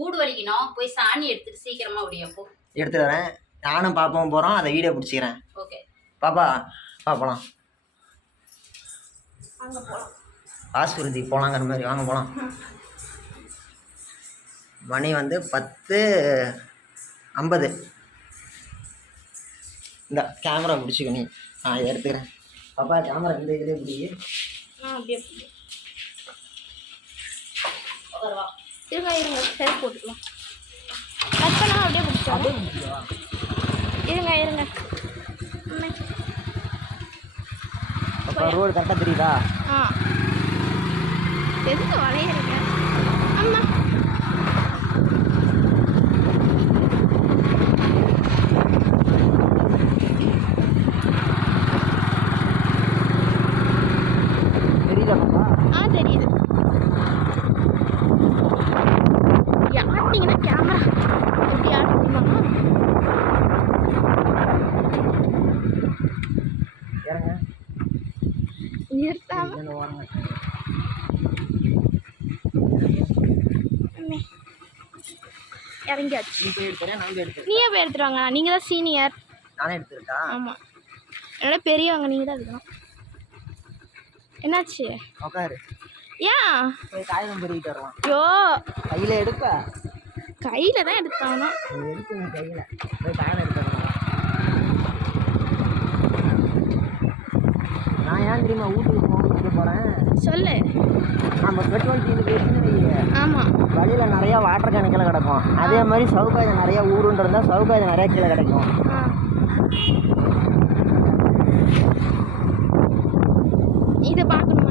கூடு வலிக்கணும், போய் சாணி எடுத்துட்டு சீக்கிரமா ஓடியா போ. எடுத்துட்டு வரேன். நானும் பாப்பாவும் போகிறோம். அதை வீடியோ பிடிச்சிக்கிறேன். ஓகே பாப்பா போகலாம். அங்கே போகலாம். ஆஸ்பத்திரிக்கு போகலாங்கிற மாதிரி வாங்க போகலாம். மணி வந்து 10:50. இந்த கேமரா பிடிச்சிக்க நீ. எடுத்துக்கிறேன். பாப்பா கேமரா இந்த இதிலே பிடிக்கு. அப்படியே இருங்க சரி போட்டுக்கலாம். கட் பண்ணா அப்படியே பிடிச்சோம். இருங்க அப்போ ரோடு கரெக்டாக தெரியுதா? எதுக்கு வளையிறீங்க? அம்மா தெரியுதா பாப்பா? தெரியுது. ஆட்டிங்கன்னா கேமரா எப்படி ஆட முடியுமா? இறங்க நிறுத்தாம இறங்கியாச்சு. நீ போய் எடுத்துறேன், நான் போய் எடுத்துறேன். நீயே போய் எடுத்துருவாங்க. நீங்கள் தான் சீனியர். நானே எடுத்துருக்கா? ஆமாம், என்னோட பெரியவங்க. நீங்கள் தான் எடுக்கணும். என்னாச்சு? உட்காரு. ஏன் போய் காகிதம் பெருகிட்டு வரலாம். ஐயோ, கையில் எடுப்ப? கையில் தான் எடுத்தாகணும். எடுத்து நீ கையில் போய் காகிதம் எடுத்து வரலாம். நான் ஏன் தெரியுமா வீட்டுக்கு போகிறேன்? சொல்லு. நம்ம பெட்ரோல் தீர்ந்து போயிடுச்சுன்னு. ஆமாம், வழியில் நிறையா வாட்டர் கேனுக்கெல்லாம் கிடக்கும். அதே மாதிரி சவுக்காயம் நிறையா ஊருன்னு இருந்தால் சவுக்காயம் நிறையா கீழே கிடைக்கும். இதை பார்க்கணுமா?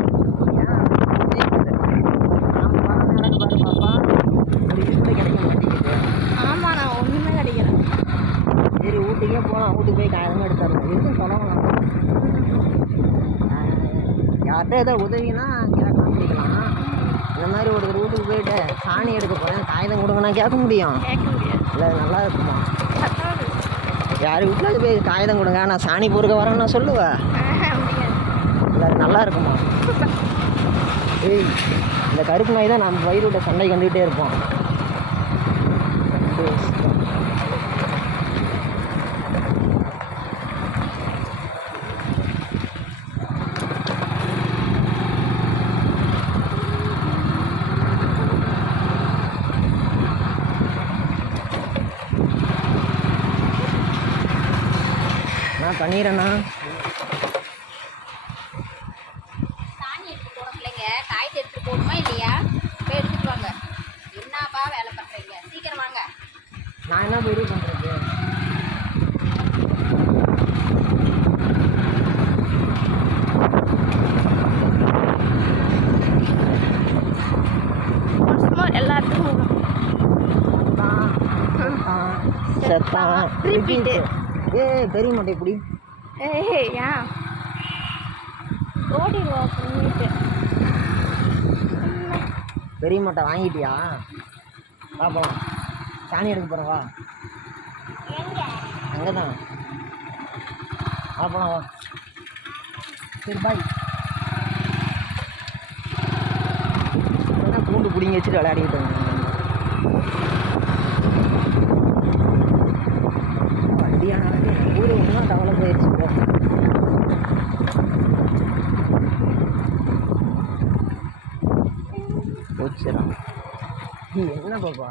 ஆமாம், நான் ஒன்றுமே கிடைக்கிறேன். சரி வீட்டுக்கே போகலாம். வீட்டுக்கு போய் காயமாக எடுத்துடலாம். எதுவும் சொல்லலாம். யார்கிட்ட ஏதோ உதவினா கேட்கலாம், முடிக்கலாம். இந்த மாதிரி ஒரு வீட்டுக்கு போயிட்டு சாணி எடுக்க போகிறேன், காகிதம் கொடுங்கண்ணா கேட்க முடியும்? இல்லை, நல்லா இருக்குமா? யார் வீட்டில் போய் காகிதம் கொடுங்க, நான் சாணி பொறுக்க வரேன்னு நான் சொல்லுவேன். இல்லை, அது நல்லா இருக்குமா? ஏய், இந்த கருப்பு நாய் தான் நம்ம வயிறு விட்ட சண்டை கண்டுகிட்டே இருப்போம். நான் பண்ணிடுறேண்ணா. சாணி எடுத்து போன பிள்ளைங்க காய்ச்சி எடுத்துட்டு போகணுமா இல்லையா? போய் எடுத்துட்டு வாங்க. என்னப்பா வேலை பண்ணுறீங்க? சீக்கிரம் வாங்க. நான் என்ன போய் பண்ணுறது? எல்லாத்துக்கும் செத்தான் ரிப்பீட்டு. பெரிய மட்டை எப்படி? ஏன் ஓடிடுவா பண்ணிட்டு? பெரிய மட்டை வாங்கிட்டியா? போகலாம். சாணி எடுக்க போகிறேன், வா. அங்கே தான். போகலாம், வா. சரி, பாய். பூண்டு பிடிங்கி வச்சுட்டு விளையாடிக்கிட்டு வண்டியான ஊர் ஒன்றும் டெவலப் ஆயிடுச்சு. போச்சுடா. என்ன பாப்பா,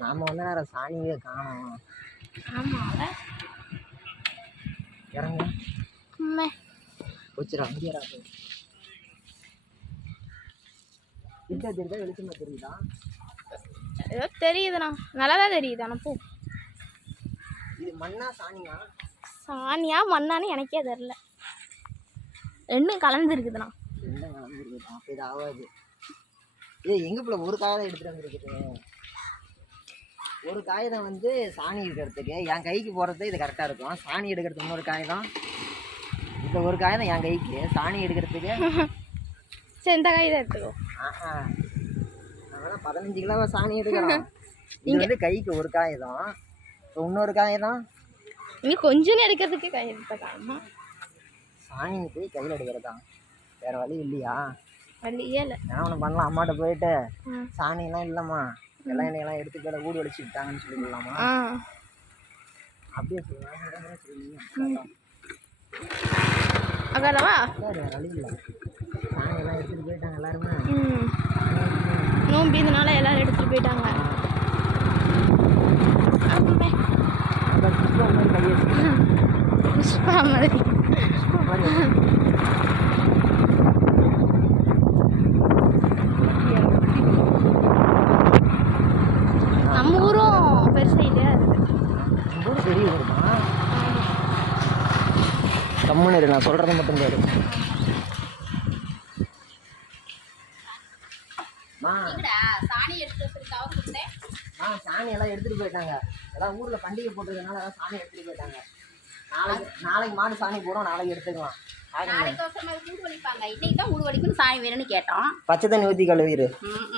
நாம் வந்து நேரம் சாணியே காணோம். ஆமாம், இறங்க. போச்சுடா, இங்கேடா. கிட்ட தெரியுதா, வெளிச்சமாக தெரியுதா? ஏதோ தெரியுதுண்ணா, நல்லா தான் தெரியுது. ஆனால் போ. இது மண்ணா சாணியா? சாணியா மண்ணான்னு எனக்கே தெரில. ரெண்டும் கலந்துருக்குதுண்ணா. ரெண்டும் கலந்துருக்குதா? அப்போ இது ஆகாது. எங்கே பிள்ளை ஒரு காகிதம் எடுத்துகிட்டு வந்துருக்குது. ஒரு காகிதம் வந்து சாணி எடுக்கிறதுக்கு என் கைக்கு போகிறது இது கரெக்டாக இருக்கும். சாணி எடுக்கிறதுக்கு இன்னொரு காகிதம், இந்த ஒரு காகிதம் என் கைக்கு சாணி எடுக்கிறதுக்கு. சரி, இந்த காகிதம் எடுத்துக்கோ. அதெல்லாம் 15 கிலோவா சாணி எடுக்கிறோம். இது வந்து கைக்கு ஒரு காகிதம், இன்னொரு காகிதம் இன்னும் கொஞ்சம் எடுக்கிறதுக்கு காகிதம். சாணி போய் கையில் எடுக்கிறதா? வேறு வழி இல்லையா? வழியே இல்லை. என்ன ஒன்று பண்ணலாம், அம்மாட்ட போயிட்டு சாணிலாம் இல்லைம்மா எல்லாம் என்னையெல்லாம் எடுத்து போய் ஊடு வலிச்சு விட்டாங்கன்னு சொல்லிக்கலாமா? ஆ அப்படியே சொல்லுவாங்க. அகலவா வேறு வழி இல்லை, சாணியெல்லாம் எடுத்துகிட்டு போயிட்டாங்க எல்லாருமே. நோம்பி இதனால எல்லாரும் எடுத்துட்டு போயிட்டாங்க. ஆமாமே. அந்த புஷ்பா மாதிரி கையை புஷ்பா மாதிரி நம்ம ஊரும் பெருசா இல்லையா இருக்கு. ரொம்ப பெரிய ஊருமா? கம்முன்னு இரு, நான் சொல்கிறத மட்டும் கேளு. எங்கடா சாணி எடுத்து வச்சிருக்காவும் கொடுத்தேன். சாணியெல்லாம் எடுத்துகிட்டு போயிட்டாங்க. எல்லாம் ஊரில் பண்டிகை போட்டதுனால எல்லாம் சாணி எடுத்துகிட்டு போயிட்டாங்க. நாளைக்கு மாடு சாணி போடும், நாளைக்கு எடுத்துக்கலாம். நாளைக்கு வருஷம் ஊடு வலிப்பாங்க, இன்னைக்கு தான் ஊடு வலிக்குன்னு சாணி வேணும்னு கேட்டோம். பச்சை தண்ணி ஊற்றி கழுவிடு. ம்